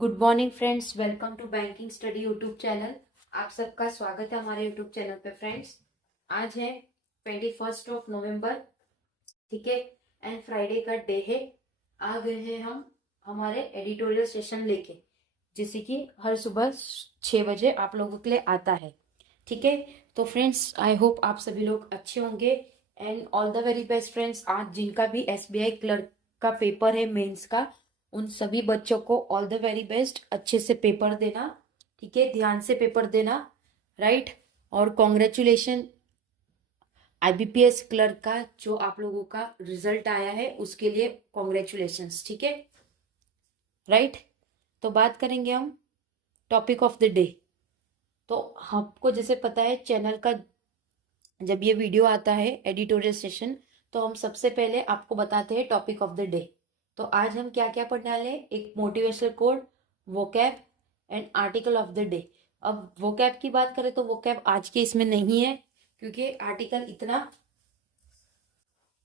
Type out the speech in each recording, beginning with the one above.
Good morning friends, welcome to banking study YouTube channel. आप सबका स्वागत है हमारे यूट्यूब चैनल पे। फ्रेंड्स, आज है 21 नवंबर, ठीक है, एंड फ्राइडे का डे है। आ गए हैं हम हमारे एडिटोरियल सेशन लेके, जैसे कि हर सुबह 6 बजे आप लोगों के लिए आता है, ठीक है। तो फ्रेंड्स, आई होप आप सभी लोग अच्छे होंगे and all the very best friends. आज जिनका भी एसबीआई क्लर्क का पेपर है मेंस का, उन सभी बच्चों को ऑल द वेरी बेस्ट। अच्छे से पेपर देना, ठीक है, ध्यान से पेपर देना, राइट। और कॉन्ग्रेचुलेशन आईबीपीएस क्लर्क का जो आप लोगों का रिजल्ट आया है उसके लिए कॉन्ग्रेचुलेशंस, ठीक है, राइट। तो बात करेंगे हम टॉपिक ऑफ द डे। तो आपको जैसे पता है चैनल का जब ये वीडियो आता है एडिटोरियल सेशन, तो हम सबसे पहले आपको बताते हैं टॉपिक ऑफ द डे। तो आज हम क्या क्या पढ़ने वाले हैं, एक motivational code, vocab and article of the day. अब वोकैब की बात करें तो वोकैब आज के इसमें नहीं है, क्योंकि आर्टिकल इतना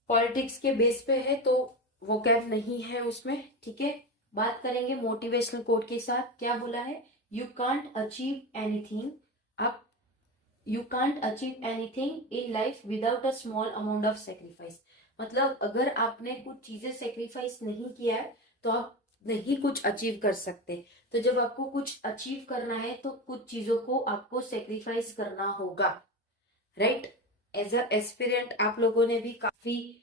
पॉलिटिक्स के बेस पे है, तो वोकैब नहीं है उसमें, ठीक है। बात करेंगे मोटिवेशनल कोड के साथ। क्या बोला है, यू कांट अचीव एनीथिंग, आप you can't achieve anything in life without a small amount of sacrifice. मतलब अगर आपने कुछ चीजें सेक्रीफाइस नहीं किया है तो आप नहीं कुछ अचीव कर सकते। तो जब आपको कुछ अचीव करना है तो कुछ चीजों को आपको सेक्रीफाइस करना होगा, राइट। एज अ एस्पिरेंट आप लोगों ने भी काफी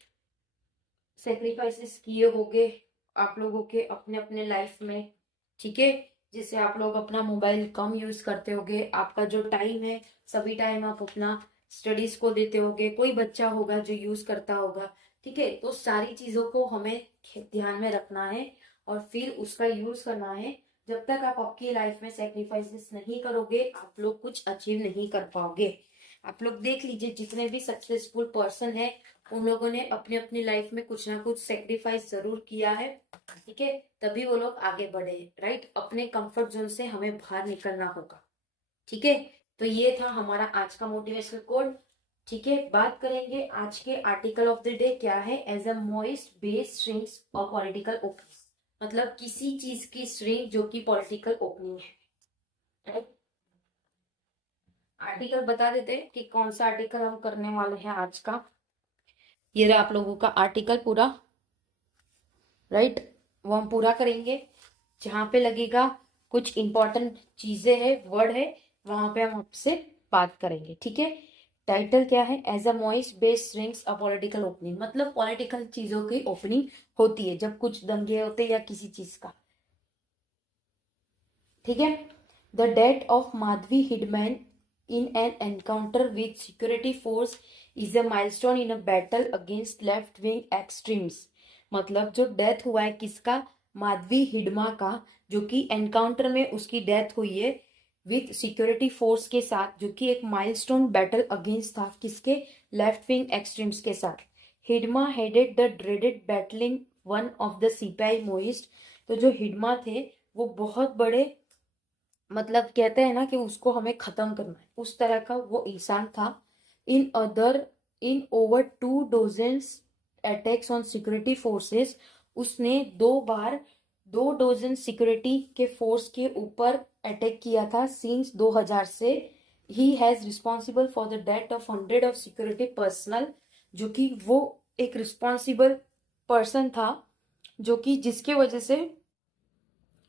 सेक्रीफाइसेस किए होंगे आप लोगों के अपने अपने लाइफ में, ठीक है। जैसे आप लोग अपना मोबाइल कम यूज करते होगे, आपका जो टाइम है सभी टाइम आप अपना स्टडीज को देते होगे, कोई बच्चा होगा जो यूज करता होगा, ठीक है। तो सारी चीजों को हमें ध्यान में रखना है और फिर उसका यूज करना है। जब तक आप आपकी लाइफ में सेक्रीफाइसेस नहीं करोगे आप लोग कुछ अचीव नहीं कर पाओगे। आप लोग देख लीजिए जितने भी सक्सेसफुल पर्सन है उन लोगों ने अपनी अपनी लाइफ में कुछ ना कुछ सेक्रीफाइस जरूर किया है, ठीक है, तभी वो लोग आगे बढ़े, राइट। अपने कंफर्ट जोन से हमें बाहर निकलना होगा, ठीक है। तो ये था हमारा आज का मोटिवेशनल कोड, ठीक है। बात करेंगे आज के आर्टिकल ऑफ द डे क्या है। As a Maoist base strings और पॉलिटिकल ओपनिंग, मतलब किसी चीज की स्ट्रिंग जो कि पॉलिटिकल ओपनिंग है, राइट। आर्टिकल बता देते हैं कि कौन सा आर्टिकल हम करने वाले हैं आज का। ये रहा आप लोगों का आर्टिकल पूरा, राइट। वो हम पूरा करेंगे। जहां पे लगेगा कुछ इंपॉर्टेंट चीजें है, वर्ड है, वहां पे हम आपसे बात करेंगे, ठीक है। टाइटल क्या है, as a Maoist base strings a political opening, मतलब पॉलिटिकल चीजों की ओपनिंग होती है जब कुछ दंगे होते हैं या किसी चीज का, ठीक है। The death of Madhavi Hidman in an encounter with security force is a milestone in a battle against left wing extremes. मतलब जो डेथ हुआ है किसका, माधवी हिडमा का, जो कि एनकाउंटर में उसकी डेथ हुई है विद सिक्योरिटी फोर्स के साथ, जो कि एक माइलस्टोन बैटल अगेंस्ट था किसके, लेफ्ट विंग एक्सट्रीम्स के साथ। Hidma headed the dreaded battalion one of the CPI Maoist. तो जो हिडमा थे वो बहुत बड़े, मतलब कहते हैं ना कि उसको हमें खत्म करना है, उस तरह का वो इंसान था। In other in over 2 dozen attacks on security forces, उसने 2 बार 2 डजन सिक्योरिटी के फोर्स के ऊपर अटैक किया था सिंस 2000 से। He has responsible for the death of 100 of security personnel, जो कि वो एक रिस्पॉन्सिबल पर्सन था, जो कि जिसके वजह से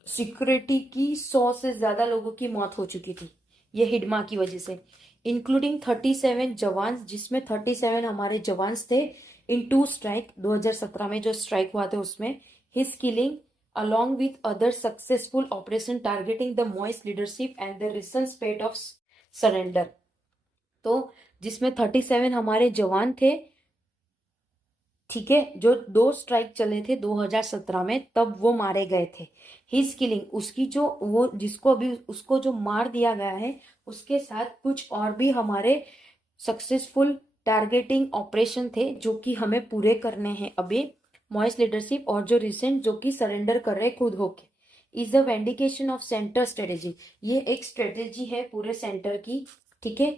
सिक्योरिटी की 100 से ज्यादा लोगों की मौत हो चुकी थी ये हिडमा की वजह से, इंक्लूडिंग 37 जवान, जिसमें 37 हमारे जवान थे इन 2 स्ट्राइक 2017 में जो स्ट्राइक हुआ था उसमें। His killing along with other successful operation targeting the Maoist leadership and the recent spate of surrender। तो जिसमें 37 हमारे जवान थे, ठीक है, जो 2 स्ट्राइक चले थे 2017 में तब वो मारे गए थे। हिज किलिंग, उसकी जो वो जिसको अभी उसको जो मार दिया गया है उसके साथ कुछ और भी हमारे सक्सेसफुल टारगेटिंग ऑपरेशन थे जो कि हमें पूरे करने हैं अभी। मॉइस लीडरशिप और जो रिसेंट जो कि सरेंडर कर रहे खुद होके, is the vindication of centre strategy. ये एक स्ट्रेटेजी है पूरे सेंटर की, ठीक है।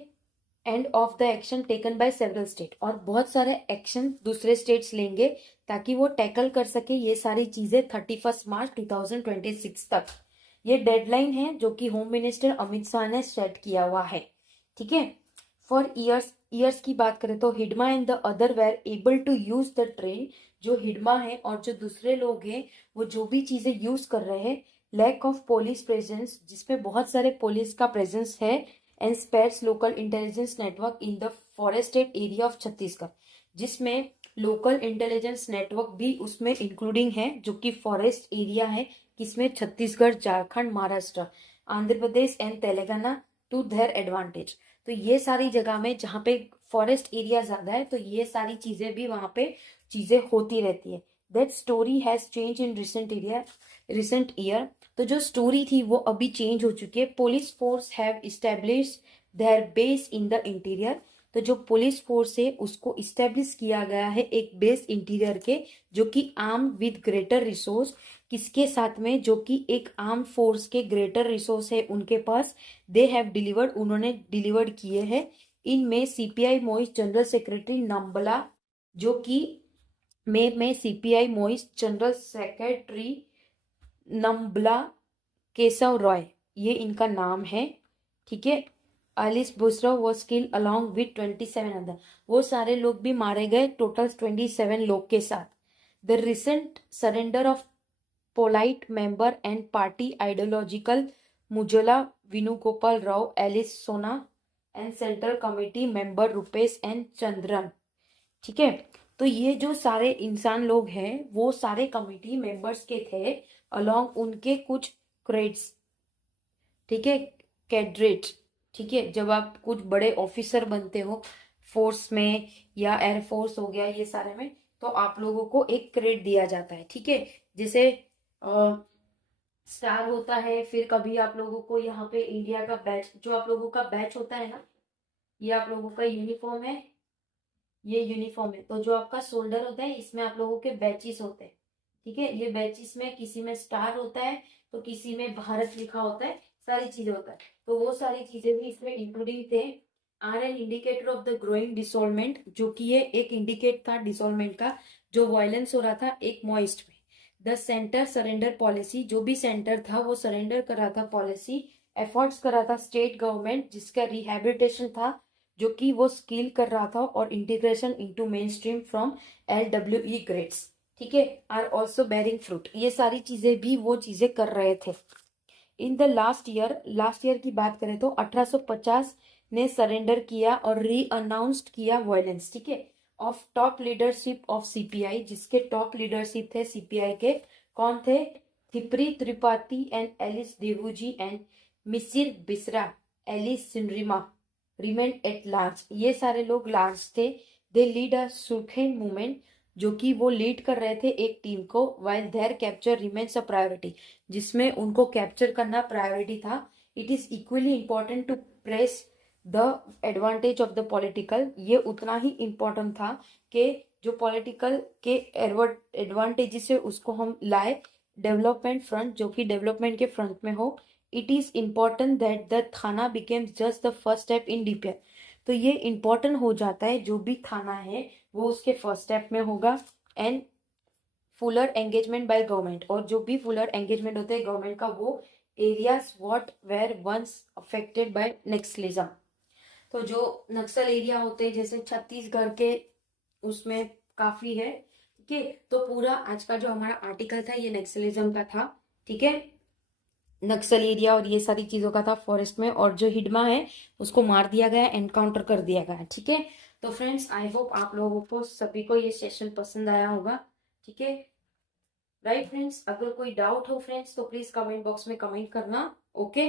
And of the action taken by several state, और बहुत सारे एक्शन दूसरे स्टेट्स लेंगे ताकि वो टैकल कर सके ये सारी चीजें 31 मार्च 2026 तक। ये डेडलाइन है जो कि होम मिनिस्टर अमित शाह ने सेट किया हुआ है, ठीक है। फॉर ईयर्स की बात करें तो Hidma and the other were able to use the train, जो हिडमा है और जो दूसरे लोग हैं वो जो भी चीजें यूज कर रहे हैं, लैक ऑफ पुलिस प्रेजेंस, जिसमें बहुत सारे पुलिस का प्रेजेंस है, and spheres local intelligence network in the forested area of Chhattisgarh, जिसमें लोकल इंटेलिजेंस नेटवर्क भी उसमें इंक्लूडिंग है, जो कि फॉरेस्ट एरिया है, किसमें, Chhattisgarh, Jharkhand, Maharashtra, Andhra Pradesh and Telangana, to their advantage. तो ये सारी जगह में जहाँ पे फॉरेस्ट एरिया ज्यादा है तो ये सारी चीजें भी वहां पे चीजें होती रहती है। That story has change in recent year. तो जो स्टोरी थी वो अभी चेंज हो चुकी है। Police force have establish there base in the interior. तो जो पुलिस फोर्स है उसको इस्टेब्लिश किया गया है एक बेस इंटीरियर के, जो कि आर्म विद ग्रेटर रिसोर्स, किसके साथ में, जो कि एक आर्म फोर्स के ग्रेटर रिसोर्स है उनके पास, दे हैव डिलीवर्ड, उन्होंने डिलीवर्ड किए हैं। इनमें CPI Maoist general secretary Nambala, जो कि में CPI Maoist general secretary Nambala Keshav Roy, ये इनका नाम है, ठीक है। Alias Busra was kill along with 27 other, वो सारे लोग भी मारे गए टोटल 27 लोग के साथ। The recent surrender of polite member and party ideological Mujla Venugopal Rao, alias Sona and central committee member Rupesh and Chandran, ठीक है। तो ये जो सारे इंसान लोग हैं वो सारे कमेटी मेंबर्स के थे, अलॉन्ग उनके कुछ क्रेड्स, ठीक है, कैडरेट, ठीक है। जब आप कुछ बड़े ऑफिसर बनते हो फोर्स में या एयरफोर्स हो गया ये सारे में, तो आप लोगों को एक क्रेड दिया जाता है, ठीक है। जैसे स्टार होता है, फिर कभी आप लोगों को यहाँ पे इंडिया का बैच, जो आप लोगों का बैच होता है ना, ये आप लोगों का यूनिफॉर्म है, ये यूनिफॉर्म है। तो जो आपका शोल्डर होता है इसमें आप लोगों के बैचेस होते हैं, ठीक है। ये बैचेस में किसी में स्टार होता है तो किसी में भारत लिखा होता है, सारी चीजें होता है। तो वो सारी चीजें भी इसमें इंक्लूडिंग थे। Are an indicator of the growing dissolvement, जो कि ये एक इंडिकेट था डिसोल्वमेंट का, जो वायलेंस हो रहा था एक मॉइस्ट में। द सेंटर सरेंडर पॉलिसी, जो भी सेंटर था वो सरेंडर कर रहा था पॉलिसी, एफर्ट्स कर रहा था स्टेट गवर्नमेंट, जिसका रिहेबिलिटेशन था, जो कि वो स्किल कर रहा था, और integration into main stream from LWE grades, ठीक है, आर ऑल्सो बेरिंग फ्रूट। ये सारी चीजें भी वो चीजें कर रहे थे। इन द लास्ट ईयर की बात करें तो 1850 ने सरेंडर किया और री अनाउंस्ड किया वायलेंस, ठीक है, of top leadership of CPI, जिसके टॉप लीडरशिप थे सीपीआई के, कौन थे, Thippiri Tripathi and alias Devuji and Misir Besra, alias Sinrima remain at large, ये सारे लोग लार्ज थे। दे लीड अ सुरखेन मूवमेंट, जो कि वो लीड कर रहे थे एक टीम को, while their capture remains a priority, जिसमें उनको कैप्चर करना प्रायोरिटी था। It is equally important to press the advantage of the political, ये उतना ही इंपॉर्टेंट था कि जो पॉलिटिकल के एडवांटेजेस है उसको हम लाए डेवलपमेंट फ्रंट, जो कि डेवलपमेंट के फ्रंट में हो। It is important that the thana became just the first step in DPR, तो ये इंपॉर्टेंट हो जाता है, जो भी थाना है वो उसके फर्स्ट स्टेप में होगा। And Fuller engagement by government, और जो भी फुलर एंगेजमेंट होते हैं गवर्नमेंट का, वो areas what were once affected by Naxalism, तो जो नक्सल एरिया होते हैं जैसे छत्तीसगढ़ के, उसमें काफी है, ठीक है। तो पूरा आज का जो हमारा आर्टिकल था ये नक्सलिज्म का था, ठीक है, नक्सल एरिया और ये सारी चीजों का था फॉरेस्ट में, और जो हिडमा है उसको मार दिया गया, एनकाउंटर कर दिया गया, ठीक है। तो फ्रेंड्स आई होप आप लोगों को सभी को ये सेशन पसंद आया होगा, ठीक है, राइट फ्रेंड्स। अगर कोई डाउट हो फ्रेंड्स तो प्लीज कमेंट बॉक्स में कमेंट करना, ओके।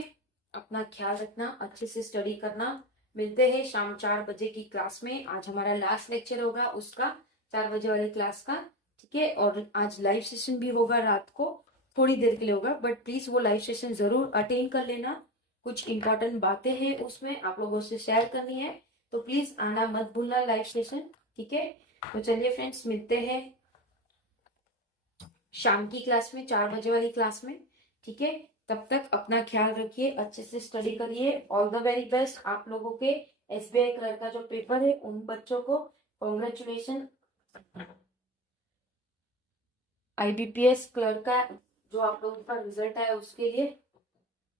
अपना ख्याल रखना, अच्छे से स्टडी करना। मिलते हैं शाम 4 बजे की क्लास में, आज हमारा लास्ट लेक्चर होगा उसका, 4 बजे वाली क्लास का, ठीक है। और आज लाइव सेशन भी होगा रात को, थोड़ी देर के लिए होगा, बट प्लीज वो लाइव सेशन जरूर अटेंड कर लेना। कुछ इंपॉर्टेंट बातें हैं उसमें आप लोगों से शेयर करनी है, तो प्लीज आना मत भूलना लाइव सेशन, ठीक है। तो चलिए फ्रेंड्स मिलते हैं शाम की क्लास में, 4 बजे वाली क्लास में, ठीक है। तब तक अपना ख्याल रखिए, अच्छे से स्टडी करिए। ऑल द वेरी बेस्ट आप लोगों के SBI क्लर्क का जो पेपर है उन बच्चों को कॉन्ग्रेचुलेशन। IBPS क्लर्क का जो आप लोगों का रिजल्ट आया उसके लिए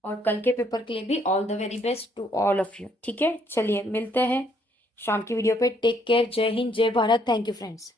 और कल के पेपर के लिए भी all the very best to all of you. ठीक है, चलिए मिलते हैं शाम की वीडियो पे। टेक केयर, जय हिंद, जय भारत। Thank you friends.